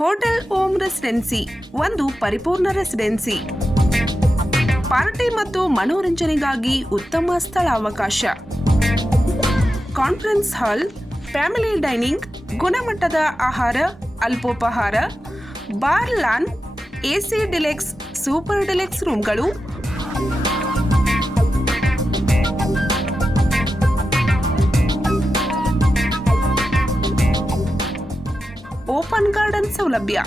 Hotel ohm residency ಒಂದು ಪರಿಪೂರ್ಣ residency. Party ಮತ್ತು ಮನೋರಂಜನೆಗಾಗಿ ಉತ್ತಮ ಸ್ಥಳಾವಕಾಶ. ಕಾನ್ಫರೆನ್ಸ್ ಹಾಲ್, ಫ್ಯಾಮಿಲಿ ಡೈನಿಂಗ್, ಗುಣಮಟ್ಟದ ಆಹಾರ, ಅಲ್ಪೋಪಹಾರ, bar, lawn, AC deluxe, super deluxe ರೂಮ್ಗಳು, ಓಪನ್ ಗಾರ್ಡನ್ ಸೌಲಭ್ಯ.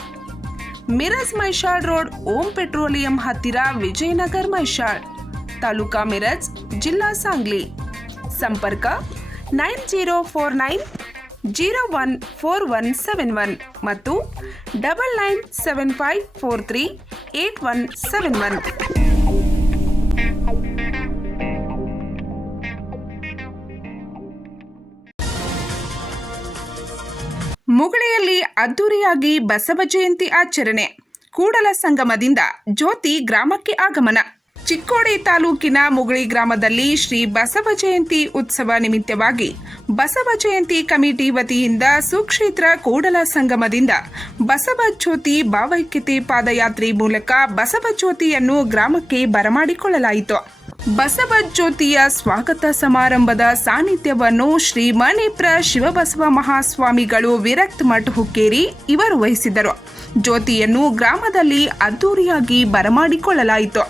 ಮಿರಜ್ ಮೈಷಾಳ್ ರೋಡ್, ಓಂ ಪೆಟ್ರೋಲಿಯಂ ಹತ್ತಿರ, ವಿಜಯನಗರ್ ಮೈಷಾಳ್, ತಾಲೂಕಾ ಮಿರಜ್, ಜಿಲ್ಲಾ ಸಾಂಗ್ಲಿ. ಸಂಪರ್ಕ 9049014171 ಮತ್ತು 9975438171. ಮುಗುಳಿಯಲ್ಲಿ ಅದ್ದೂರಿಯಾಗಿ ಬಸವ ಜಯಂತಿ ಆಚರಣೆ. ಕೂಡಲ ಸಂಗಮದಿಂದ ಜ್ಯೋತಿ ಗ್ರಾಮಕ್ಕೆ ಆಗಮನ. ಚಿಕ್ಕೋಡಿ ತಾಲೂಕಿನ ಮುಗುಳಿ ಗ್ರಾಮದಲ್ಲಿ ಶ್ರೀ ಬಸವ ಜಯಂತಿ ಉತ್ಸವ ನಿಮಿತ್ತವಾಗಿ ಬಸವ ಜಯಂತಿ ಕಮಿಟಿ ವತಿಯಿಂದ ಸುಕ್ಷೇತ್ರ ಕೂಡಲ ಸಂಗಮದಿಂದ ಬಸವ ಜ್ಯೋತಿ ಭಾವೈಕ್ಯತೆ ಪಾದಯಾತ್ರೆ ಮೂಲಕ ಬಸವ ಜ್ಯೋತಿಯನ್ನು ಗ್ರಾಮಕ್ಕೆ ಬರಮಾಡಿಕೊಳ್ಳಲಾಯಿತು. ಬಸವ ಜ್ಯೋತಿಯ ಸ್ವಾಗತ ಸಮಾರಂಭದ ಸಾನ್ನಿಧ್ಯವನ್ನು ಶ್ರೀ ಮಣಿಪ್ರ ಶಿವಬಸವ ಮಹಾಸ್ವಾಮಿಗಳು ವಿರಕ್ತ ಮಠ ಹುಕ್ಕೇರಿ ಇವರು ವಹಿಸಿದರು. ಜ್ಯೋತಿಯನ್ನು ಗ್ರಾಮದಲ್ಲಿ ಅದ್ದೂರಿಯಾಗಿ ಬರಮಾಡಿಕೊಳ್ಳಲಾಯಿತು.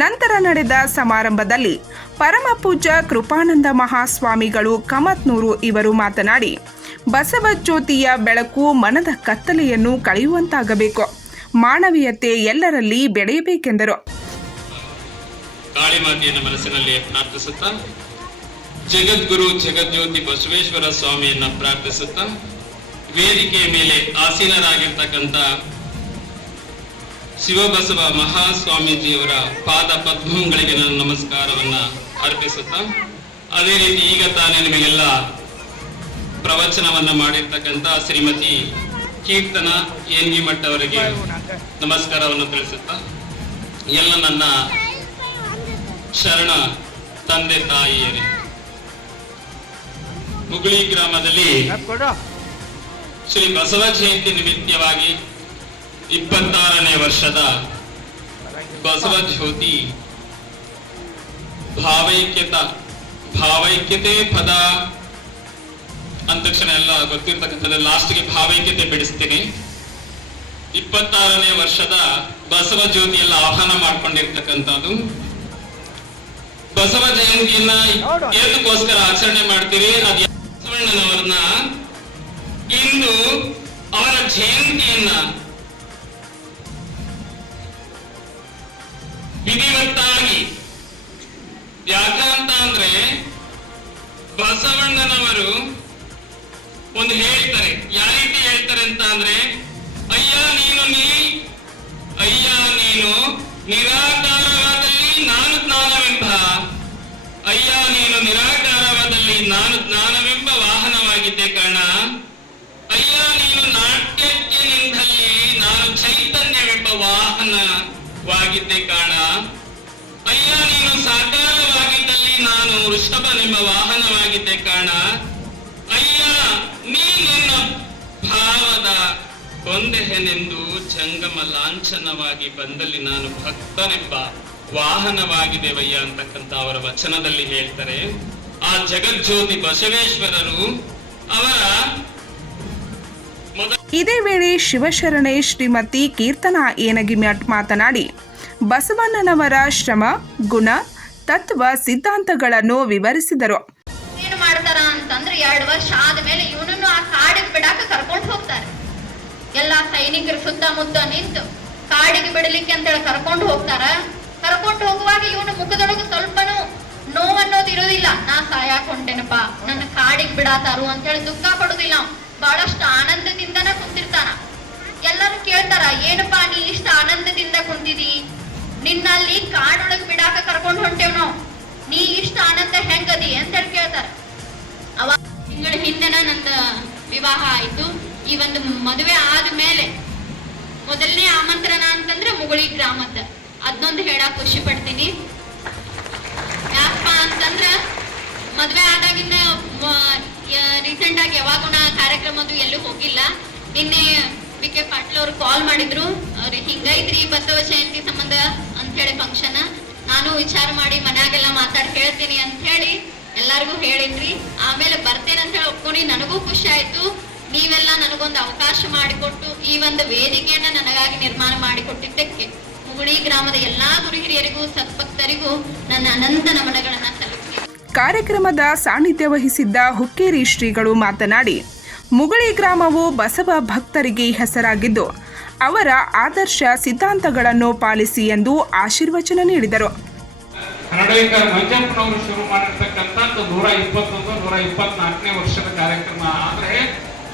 ನಂತರ ನಡೆದ ಸಮಾರಂಭದಲ್ಲಿ ಪರಮ ಪೂಜ್ಯ ಕೃಪಾನಂದ ಮಹಾಸ್ವಾಮಿಗಳು ಕಮತ್ನೂರು ಇವರು ಮಾತನಾಡಿ, ಬಸವ ಜ್ಯೋತಿಯ ಬೆಳಕು ಮನದ ಕತ್ತಲೆಯನ್ನು ಕಳೆಯುವಂತಾಗಬೇಕು, ಮಾನವೀಯತೆ ಎಲ್ಲರಲ್ಲಿ ಬೆಳೆಯಬೇಕೆಂದರು. ಕಾಳಿಮಾತೆಯನ್ನು ಮನಸ್ಸಿನಲ್ಲಿ ಪ್ರಾರ್ಥಿಸುತ್ತಾ, ಜಗದ್ಗುರು ಜಗಜ್ಯೋತಿ ಬಸವೇಶ್ವರ ಸ್ವಾಮಿಯನ್ನ ಪ್ರಾರ್ಥಿಸುತ್ತಾ, ವೇದಿಕೆಯ ಮೇಲೆ ಆಸೀನರಾಗಿರ್ತಕ್ಕಂಥ ಶಿವಬಸವ ಮಹಾಸ್ವಾಮೀಜಿಯವರ ಪಾದ ಪದ್ಮಗಳಿಗೆ ನಾನು ನಮಸ್ಕಾರವನ್ನ ಅರ್ಪಿಸುತ್ತಾ, ಅದೇ ರೀತಿ ಈಗ ತಾನೇ ನಿಮಗೆಲ್ಲ ಪ್ರವಚನವನ್ನ ಮಾಡಿರ್ತಕ್ಕಂಥ ಶ್ರೀಮತಿ ಕೀರ್ತನ ಏನ್ಗಿಮಠ್ ಅವರಿಗೆ ನಮಸ್ಕಾರವನ್ನು ತಿಳಿಸುತ್ತಾ, ಎಲ್ಲ ನನ್ನ ಶರಣ ತಂದೆ ತಾಯಿಯರೇ, ಮುಗುಳಿ ಗ್ರಾಮದಲ್ಲಿ ಶ್ರೀ ಬಸವ ಜಯಂತಿ ನಿಮಿತ್ತವಾಗಿ 26ನೇ ವರ್ಷದ ಬಸವ ಜ್ಯೋತಿ ಭಾವೈಕ್ಯತೆ ಪದ ಅಂದ ತಕ್ಷಣ ಎಲ್ಲ ಗೊತ್ತಿರ್ತಕ್ಕಂಥದ್ದು, ಲಾಸ್ಟ್ಗೆ ಭಾವೈಕ್ಯತೆ ಬಿಡಿಸ್ತೀನಿ. 26ನೇ ವರ್ಷದ ಬಸವ ಜ್ಯೋತಿಯೆಲ್ಲ ಆಹ್ವಾನ ಮಾಡ್ಕೊಂಡಿರ್ತಕ್ಕಂಥದ್ದು. ಬಸವ ಜಯಂತಿಯನ್ನ ಏತಕ್ಕೋಸ್ಕರ ಆಚರಣೆ ಮಾಡ್ತೀರಿ, ಅದು ಬಸವಣ್ಣನವರನ್ನ ಇಂದು ಅವರ ಜಯಂತಿಯನ್ನ ವಿಧಿವತ್ತಾಗಿ, ಯಾಕಂತ ಅಂದ್ರೆ ಬಸವಣ್ಣನವರು ಒಂದು ಹೇಳ್ತಾರೆ, ಯಾವ ರೀತಿ ಹೇಳ್ತಾರೆ ಅಂತ ಅಂದ್ರೆ, ಅಯ್ಯ ನೀನು ನಿರಾಕಾರವಾದಲ್ಲಿ ನಾನು ಜ್ಞಾನವೆಂಬ, ಅಯ್ಯ ನೀನು ನಿರಾಕಾರವಾದಲ್ಲಿ ನಾನು ಜ್ಞಾನವೆಂಬ ವಾಹನವಾಗಿದ್ದೆ ಕಾರಣ, ಅಯ್ಯ ನೀನು ನಾಟ್ಯಕ್ಕೆ ನಿಂದಲ್ಲಿ ನಾನು ಚೈತನ್ಯವೆಂಬ ವಾಹನವಾಗಿದ್ದೆ ಕಾರಣ, ಅಯ್ಯ ನೀನು ಸಾಕಾರವಾಗಿದ್ದಲ್ಲಿ ನಾನು ವೃಷಭನೆಂಬ ವಾಹನವಾಗಿದ್ದೆ ಕಾರಣ, ಅಯ್ಯ ನೀ ನಿನ್ನ ಭಾವದ ಕೊಂದೆಹೆನೆಂದು ಜಂಗಮ ಲಾಂಛನವಾಗಿ ಬಂದಲ್ಲಿ ನಾನು ಭಕ್ತನೆಂಬ ವಾಹನವಾಗಿದ್ದೇವಯ್ಯ ಅಂತಕ್ಕಂಥ ಅವರ ವಚನದಲ್ಲಿ ಹೇಳ್ತಾರೆ. ಆ ಜಗಜ್ಯೋತಿ ಬಸವೇಶ್ವರರು ಅವರ ಇದೇ ವೇಳೆ ಶಿವಶರಣೆ ಶ್ರೀಮತಿ ಕೀರ್ತನಾ ಏನಗಿಮಠ್ ಮಾತನಾಡಿ ಬಸವಣ್ಣನವರ ಶ್ರಮ, ಗುಣ, ತತ್ವ, ಸಿದ್ಧಾಂತಗಳನ್ನು ವಿವರಿಸಿದರು. ಏನು ಮಾಡ್ತಾರ ಅಂತಂದ್ರೆ 2 ವರ್ಷ ಆದ್ಮೇಲೆ ಇವನನ್ನು ಆ ಕಾಡಿಗೆ ಬಿಡಾಕ ಕರ್ಕೊಂಡು ಹೋಗ್ತಾರೆ. ಎಲ್ಲಾ ಸೈನಿಕರು ಸುತ್ತಮುತ್ತ ನಿಂತು ಕಾಡಿಗೆ ಬಿಡಲಿಕ್ಕೆ ಅಂತೇಳಿ ಕರ್ಕೊಂಡು ಹೋಗ್ತಾರ. ಕರ್ಕೊಂಡು ಹೋಗುವಾಗ ಇವನು ಮುಖದೊಳಗೆ ಸ್ವಲ್ಪನೂ ನೋವನ್ನೋದು ಇರೋದಿಲ್ಲ. ನಾ ಸಾಯಾಕ್ ಹೊಂಟೇನಪ್ಪ, ನನ್ನ ಕಾಡಿಗೆ ಬಿಡಾತಾರು ಅಂತೇಳಿ ದುಃಖ ಪಡುದಿಲ್ಲ. ಬಹಳಷ್ಟು ಆನಂದದಿಂದನ ಕುಂತಿರ್ತಾನ. ಎಲ್ಲರೂ ಕೇಳ್ತಾರ, ಏನಪ್ಪಾ ನೀ ಇಷ್ಟ ಆನಂದದಿಂದ ಕುಂತಿದಿ, ನಿನ್ನಲ್ಲಿ ಕಾಡೊಳಗೆ ಬಿಡಾಕ ಕರ್ಕೊಂಡು ಹೊಂಟೇವ್ ನಾವು, ನೀ ಇಷ್ಟ ಆನಂದ ಹೆಂಗದಿ ಅಂತೇಳಿ ಕೇಳ್ತಾರ. ಅವಾಗ ತಿಂಗಳ ಹಿಂದೆನ ನಂದ ವಿವಾಹ ಆಯ್ತು. ಈ ಒಂದು ಮದುವೆ ಆದ್ಮೇಲೆ ಮೊದಲನೇ ಆಮಂತ್ರಣ ಅಂತಂದ್ರೆ ಮುಗುಳಿ ಗ್ರಾಮದ, ಅದನ್ನೊಂದು ಹೇಳಕ್ ಖುಷಿ ಪಡ್ತೀನಿ. ಯಾಕಪ್ಪ ಅಂತಂದ್ರ ಮದ್ವೆ ಆದಾಗಿಂದ ರೀಸೆಂಟ್ ಆಗಿ ಯಾವಾಗೂ ನಾ ಕಾರ್ಯಕ್ರಮದ್ದು ಎಲ್ಲೂ ಹೋಗಿಲ್ಲ. ನಿನ್ನೆ ಬಿ.ಕೆ. ಪಾಟೀಲ್ ಅವರು ಕಾಲ್ ಮಾಡಿದ್ರು, ಅವ್ರಿಗೆ ಹಿಂಗೈತ್ರಿ ಬಸವ ಜಯಂತಿ ಸಂಬಂಧ ಅಂತ ಹೇಳಿ ಫಂಕ್ಷನ್. ನಾನು ವಿಚಾರ ಮಾಡಿ ಮನ್ಯಾಗೆಲ್ಲ ಮಾತಾಡಿ ಹೇಳ್ತೀನಿ ಅಂತ ಹೇಳಿ ಎಲ್ಲಾರ್ಗು ಹೇಳಿನ್ರಿ. ಆಮೇಲೆ ಬರ್ತೇನೆ ಅಂತ ಹೇಳಿ ಒಪ್ಕೊಂಡು ನನಗೂ ಖುಷಿ ಆಯ್ತು. ನೀವೆಲ್ಲ ನನಗೊಂದು ಅವಕಾಶ ಮಾಡಿಕೊಟ್ಟು ಈ ಒಂದು ವೇದಿಕೆಯನ್ನ ನನಗಾಗಿ ನಿರ್ಮಾಣ ಮಾಡಿಕೊಟ್ಟಿದ್ದಕ್ಕೆ ಮುಗುಳಿ ಗ್ರಾಮದ ಎಲ್ಲಾ ಗುರು ಹಿರಿಯರಿಗೂ ಸದ್ಭಕ್ತರಿಗೂ ನನ್ನ ಅನಂತ ನಮನಗಳನ್ನ ಸಲ್ಲಿಸಿ. ಕಾರ್ಯಕ್ರಮದ ಸಾನ್ನಿಧ್ಯ ವಹಿಸಿದ್ದ ಹುಕ್ಕೇರಿ ಶ್ರೀಗಳು ಮಾತನಾಡಿ ಮುಗುಳಿ ಗ್ರಾಮವು ಬಸವ ಭಕ್ತರಿಗೆ ಹೆಸರಾಗಿದ್ದು ಅವರ ಆದರ್ಶ ಸಿದ್ಧಾಂತಗಳನ್ನು ಪಾಲಿಸಿ ಎಂದು ಆಶೀರ್ವಚನ ನೀಡಿದರು. ಕನ್ನಡಿಗರ ಮಂಜಪ್ಪನವರು ಶುರು ಮಾಡಿರ್ತಕ್ಕಂಥದ್ದು 121-124ನೇ ವರ್ಷದ ಕಾರ್ಯಕ್ರಮ. ಆದ್ರೆ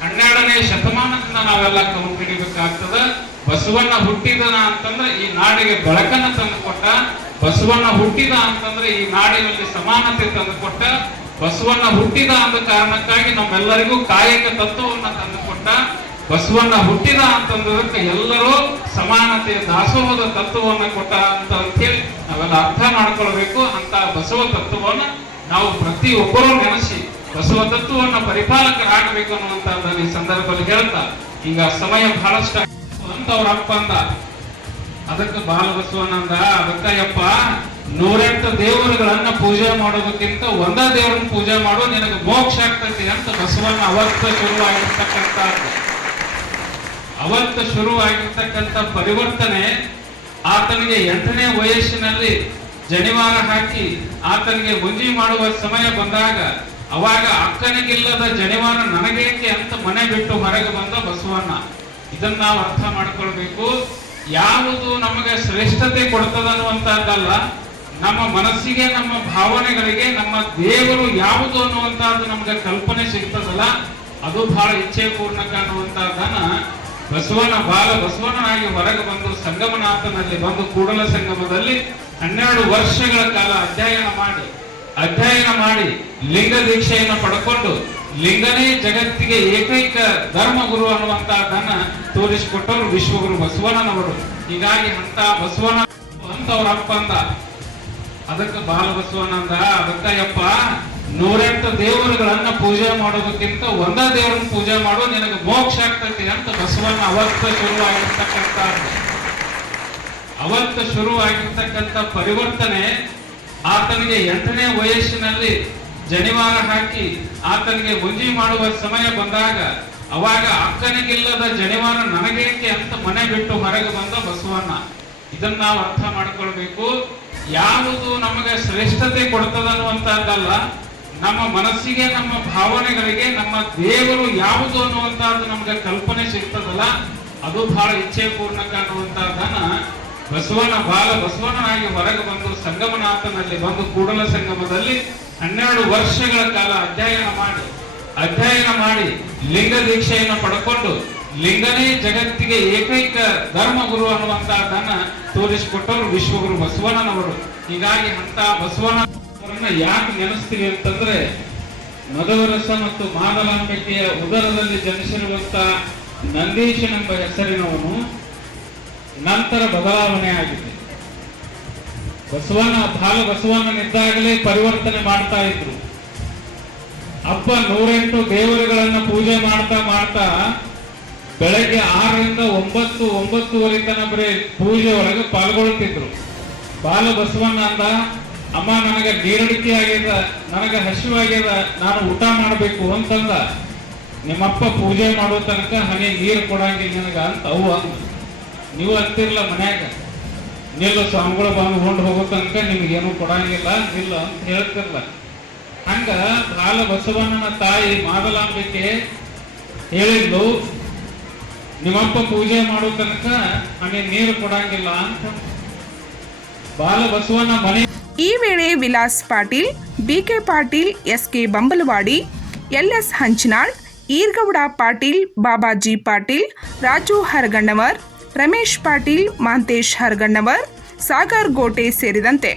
12ನೇ ಶತಮಾನದಿಂದ ನಾವೆಲ್ಲ ಕಲ್ಪಿಡಿಬೇಕಾಗ್ತದೆ. ಬಸವಣ್ಣ ಹುಟ್ಟಿದ ಅಂತಂದ್ರೆ ಈ ನಾಡಿಗೆ ಬೆಳಕನ್ನು ತಂದುಕೊಟ್ಟ, ಬಸವಣ್ಣ ಹುಟ್ಟಿದ ಅಂತಂದ್ರೆ ಈ ನಾಡಿನಲ್ಲಿ ಸಮಾನತೆ ತಂದುಕೊಟ್ಟ, ಬಸವಣ್ಣ ಹುಟ್ಟಿದ ಅಂದ ಕಾರಣಕ್ಕಾಗಿ ನಮ್ಮೆಲ್ಲರಿಗೂ ಕಾಯಕ ತತ್ವವನ್ನ ತಂದುಕೊಟ್ಟ, ಬಸವಣ್ಣ ಹುಟ್ಟಿದ ಅಂತಂದ್ರಕ್ಕೆ ಎಲ್ಲರೂ ಸಮಾನತೆಯ ದಾಸೋಹದ ತತ್ವವನ್ನ ಕೊಟ್ಟ ಅಂತ ಹೇಳಿ ನಾವೆಲ್ಲ ಅರ್ಥ ಮಾಡ್ಕೊಳ್ಬೇಕು. ಅಂತ ಬಸವ ತತ್ವವನ್ನ ನಾವು ಪ್ರತಿಯೊಬ್ಬರೂ ನೆನೆಸಿ ಬಸವ ತತ್ವವನ್ನ ಪರಿಪಾಲಕರಾಗಬೇಕು ಅನ್ನುವಂಥದ್ದನ್ನು ಈ ಸಂದರ್ಭದಲ್ಲಿ ಹೇಳ್ತಾ, ಈಗ ಸಮಯ ಬಹಳಷ್ಟು ಅಂತ ಅವ್ರ ಅಪ್ಪ ಅಂದ, ಅದಕ್ಕೆ ಬಾಲ ಬಸವನಂದ, ಅದಕ್ಕಯ್ಯಪ್ಪ 108 ದೇವರುಗಳನ್ನ ಪೂಜೆ ಮಾಡೋದಕ್ಕಿಂತ ಒಂದ ದೇವರನ್ನ ಪೂಜೆ ಮಾಡೋ, ನಿನಗೆ ಮೋಕ್ಷ ಆಗ್ತೈತಿ ಅಂತ ಬಸವಣ್ಣ ಅವತ್ತು ಶುರುವಾಗಿರ್ತಕ್ಕಂಥ ಪರಿವರ್ತನೆ ಆತನಿಗೆ 8ನೇ ವಯಸ್ಸಿನಲ್ಲಿ ಜನಿವಾರ ಹಾಕಿ ಆತನಿಗೆ ಮುಂಜಿ ಮಾಡುವ ಸಮಯ ಬಂದಾಗ ಅವಾಗ ಅಕ್ಕನಿಗಿಲ್ಲದ ಜನಿವಾರ ನನಗೇಕೆ ಅಂತ ಮನೆ ಬಿಟ್ಟು ಹೊರಗೆ ಬಂದ ಬಸವಣ್ಣ. ಇದನ್ನ ನಾವು ಅರ್ಥ ಮಾಡ್ಕೊಳ್ಬೇಕು. ಯಾವುದು ನಮಗೆ ಶ್ರೇಷ್ಠತೆ ಕೊಡ್ತದ ಅನ್ನುವಂತಹದ್ದಲ್ಲ, ನಮ್ಮ ಮನಸ್ಸಿಗೆ, ನಮ್ಮ ಭಾವನೆಗಳಿಗೆ ನಮ್ಮ ದೇವರು ಯಾವುದು ಅನ್ನುವಂತಹದ್ದು ನಮಗೆ ಕಲ್ಪನೆ ಸಿಗ್ತದಲ್ಲ, ಅದು ಬಹಳ ಇಚ್ಛೆ ಪೂರ್ಣಕ ಅನ್ನುವಂತಹದ್ದನ್ನ ಬಸವಣ್ಣನಾಗಿ ಹೊರಗೆ ಬಂದು ಸಂಗಮನಾಥನಲ್ಲಿ ಬಂದು ಕೂಡಲ ಸಂಗಮದಲ್ಲಿ 12 ವರ್ಷಗಳ ಕಾಲ ಅಧ್ಯಯನ ಮಾಡಿ ಲಿಂಗ ದೀಕ್ಷೆಯನ್ನು ಪಡ್ಕೊಂಡು ಲಿಂಗನೇ ಜಗತ್ತಿಗೆ ಏಕೈಕ ಧರ್ಮಗುರು ಅನ್ನುವಂತಹದ್ದನ್ನ ತೋರಿಸಿಕೊಟ್ಟವರು ವಿಶ್ವಗುರು ಬಸವಣ್ಣನವರು. ಹೀಗಾಗಿ ಅಂತ ಬಸವಣ್ಣ ಅಂತ ಅವ್ರ ಅಪ್ಪ ಅಂದ, ಅದಕ್ಕೆ ಬಾಲ ಬಸವನಂದ, ಅದಕ್ಕಯ್ಯಪ್ಪ 108 ದೇವರುಗಳನ್ನ ಪೂಜೆ ಮಾಡೋದಕ್ಕಿಂತ ಒಂದ ದೇವರನ್ನ ಪೂಜೆ ಮಾಡೋ, ನಿನಗೆ ಮೋಕ್ಷ ಆಗ್ತೈತಿ ಅಂತ ಬಸವಣ್ಣ ಅವತ್ತು ಶುರುವಾಗಿರ್ತಕ್ಕಂಥ ಪರಿವರ್ತನೆ ಆತನಿಗೆ 8ನೇ ವಯಸ್ಸಿನಲ್ಲಿ ಜನಿವಾರ ಹಾಕಿ ಆತನಿಗೆ ಮುಂಜಿ ಮಾಡುವ ಸಮಯ ಬಂದಾಗ ಅವಾಗ ಅಕ್ಕನಿಗಿಲ್ಲದ ಜನಿವಾರ ನನಗೇಕೆ ಅಂತ ಮನೆ ಬಿಟ್ಟು ಹೊರಗೆ ಬಂದ ಬಸವಣ್ಣ. ಇದನ್ನ ನಾವು ಅರ್ಥ ಮಾಡ್ಕೊಳ್ಬೇಕು. ಯಾವುದು ನಮಗೆ ಶ್ರೇಷ್ಠತೆ ಕೊಡ್ತದ ಅನ್ನುವಂತಹದ್ದಲ್ಲ, ನಮ್ಮ ಮನಸ್ಸಿಗೆ, ನಮ್ಮ ಭಾವನೆಗಳಿಗೆ ನಮ್ಮ ದೇವರು ಯಾವುದು ಅನ್ನುವಂತಹದ್ದು ನಮ್ಗೆ ಕಲ್ಪನೆ ಸಿಗ್ತದಲ್ಲ, ಅದು ಬಹಳ ಇಚ್ಛೆ ಪೂರ್ಣಕ ಅನ್ನುವಂತಹದ್ದನ್ನ ಬಸವನಾಗಿ ಹೊರಗೆ ಬಂದು ಸಂಗಮನಾಥನಲ್ಲಿ ಬಂದು ಕೂಡಲ ಸಂಗಮದಲ್ಲಿ 12 ವರ್ಷಗಳ ಕಾಲ ಅಧ್ಯಯನ ಮಾಡಿ ಲಿಂಗ ದೀಕ್ಷೆಯನ್ನು ಪಡ್ಕೊಂಡು ಲಿಂಗನೇ ಜಗತ್ತಿಗೆ ಏಕೈಕ ಧರ್ಮಗುರು ಅನ್ನುವಂತಹದ್ದನ್ನ ತೋರಿಸಿಕೊಟ್ಟವರು ವಿಶ್ವಗುರು ಬಸವಣ್ಣನವರು. ಹೀಗಾಗಿ ಅಂತ ಬಸವಣ್ಣನವರನ್ನ ಯಾಕೆ ನೆನೆಸ್ತೀವಿ ಅಂತಂದ್ರೆ, ಮದವರಸ ಮತ್ತು ಮಾದಲಾಂಬಿಕೆಯ ಉದರದಲ್ಲಿ ಜನಿಸಿರುವಂತ ನಂದೀಶನೆಂಬ ಹೆಸರಿನವನು ನಂತರ ಬದಲಾವಣೆ ಆಗಿದೆ. ಬಸವಣ್ಣನಿದ್ದಾಗಲೇ ಪರಿವರ್ತನೆ ಮಾಡ್ತಾ ಇದ್ರು. ಹಬ್ಬ 108 ದೇವರುಗಳನ್ನ ಪೂಜೆ ಮಾಡ್ತಾ ಬೆಳಗ್ಗೆ 6ರಿಂದ 9 ತನಕ ಬರೀ ಪೂಜೆ ಒಳಗೆ ಪಾಲ್ಗೊಳ್ತಿದ್ರು. ಬಾಲ ಬಸವಣ್ಣ ಅಂದ, ಅಮ್ಮ ನನಗೆ ನೀರಡಿಕೆ ಆಗ್ಯದ, ನನಗೆ ಹಸಿವಾಗ್ಯದ, ನಾನು ಊಟ ಮಾಡಬೇಕು ಅಂತಂದ. ನಿಮ್ಮಪ್ಪ ಪೂಜೆ ಮಾಡೋ ತನಕ ಹನಿ ನೀರು ಕೊಡಂಗಿಲ್ಲ ನನಗ ಅಂತ ಅವು ಅಂದ. ನೀವು ಅಂತಿರ್ಲ ಮನ್ಯಾಗ, ನಿಲ್ಲ ಸ್ವಾಮಿಗಳು ಬಂದು ಕೊಂಡು ಹೋಗೋ ತನಕ ನಿಮ್ಗೇನು ಕೊಡಂಗಿಲ್ಲ, ನಿಲ್ಲ ಅಂತ ಹೇಳ್ತಿರ್ಲ. ಹಂಗ ಬಾಲ ಬಸವಣ್ಣನ ತಾಯಿ ಮಾದಲಾಂಬಿಕೆ ಹೇಳಿದ್ಲು, ನಿಮ್ಮಪ್ಪ ಪೂಜೆ ಮಾಡೋ ತನಕ ಹನಿ ನೀರು ಕೊಡಂಗಿಲ್ಲ ಅಂತ. ಬಾಲ ಬಸವಣ್ಣ ಮನೆ. ಈ ವೇಳೆ Vilas Patil, B K Patil, S K Bambalwadi, L S Hanchanal, Irgowda Patil, Babaji Patil, Raju Haragannavar, Ramesh Patil, Mahantesh Haragannavar, Sagar Gote ಸೇರಿದಂತೆ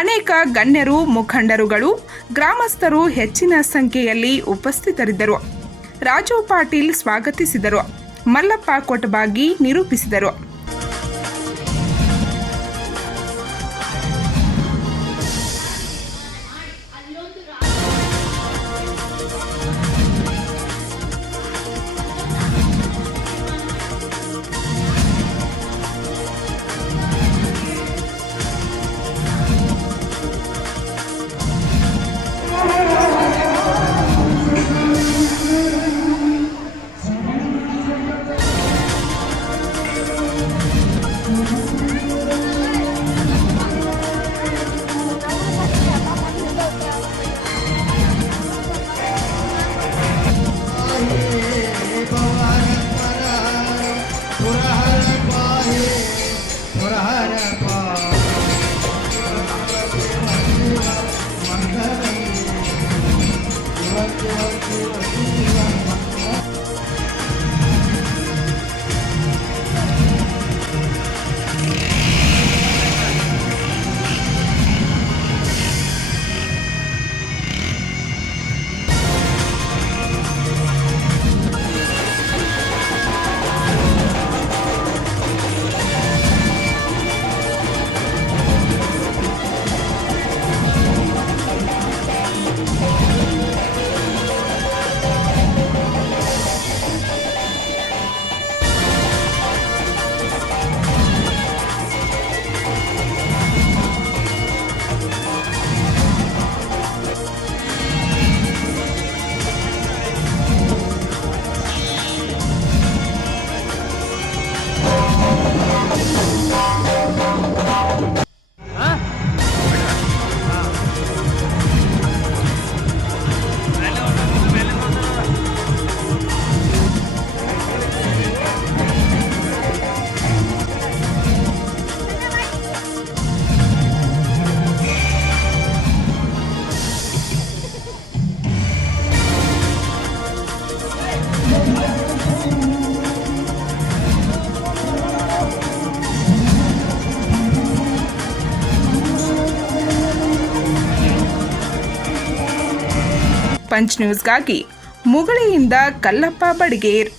ಅನೇಕ ಗಣ್ಯರು, ಮುಖಂಡರುಗಳು, ಗ್ರಾಮಸ್ಥರು ಹೆಚ್ಚಿನ ಸಂಖ್ಯೆಯಲ್ಲಿ ಉಪಸ್ಥಿತರಿದ್ದರು. ರಾಜು ಪಾಟೀಲ್ ಸ್ವಾಗತಿಸಿದರು. ಮಲ್ಲಪ್ಪ ಕೊಟಬಾಗಿ ನಿರೂಪಿಸಿದರು. ಪಂಚ್ ನ್ಯೂಸ್ಗಾಗಿ ಮುಗಳಿಯಿಂದ ಕಲ್ಲಪ್ಪ ಬಡಿಗೇರ್.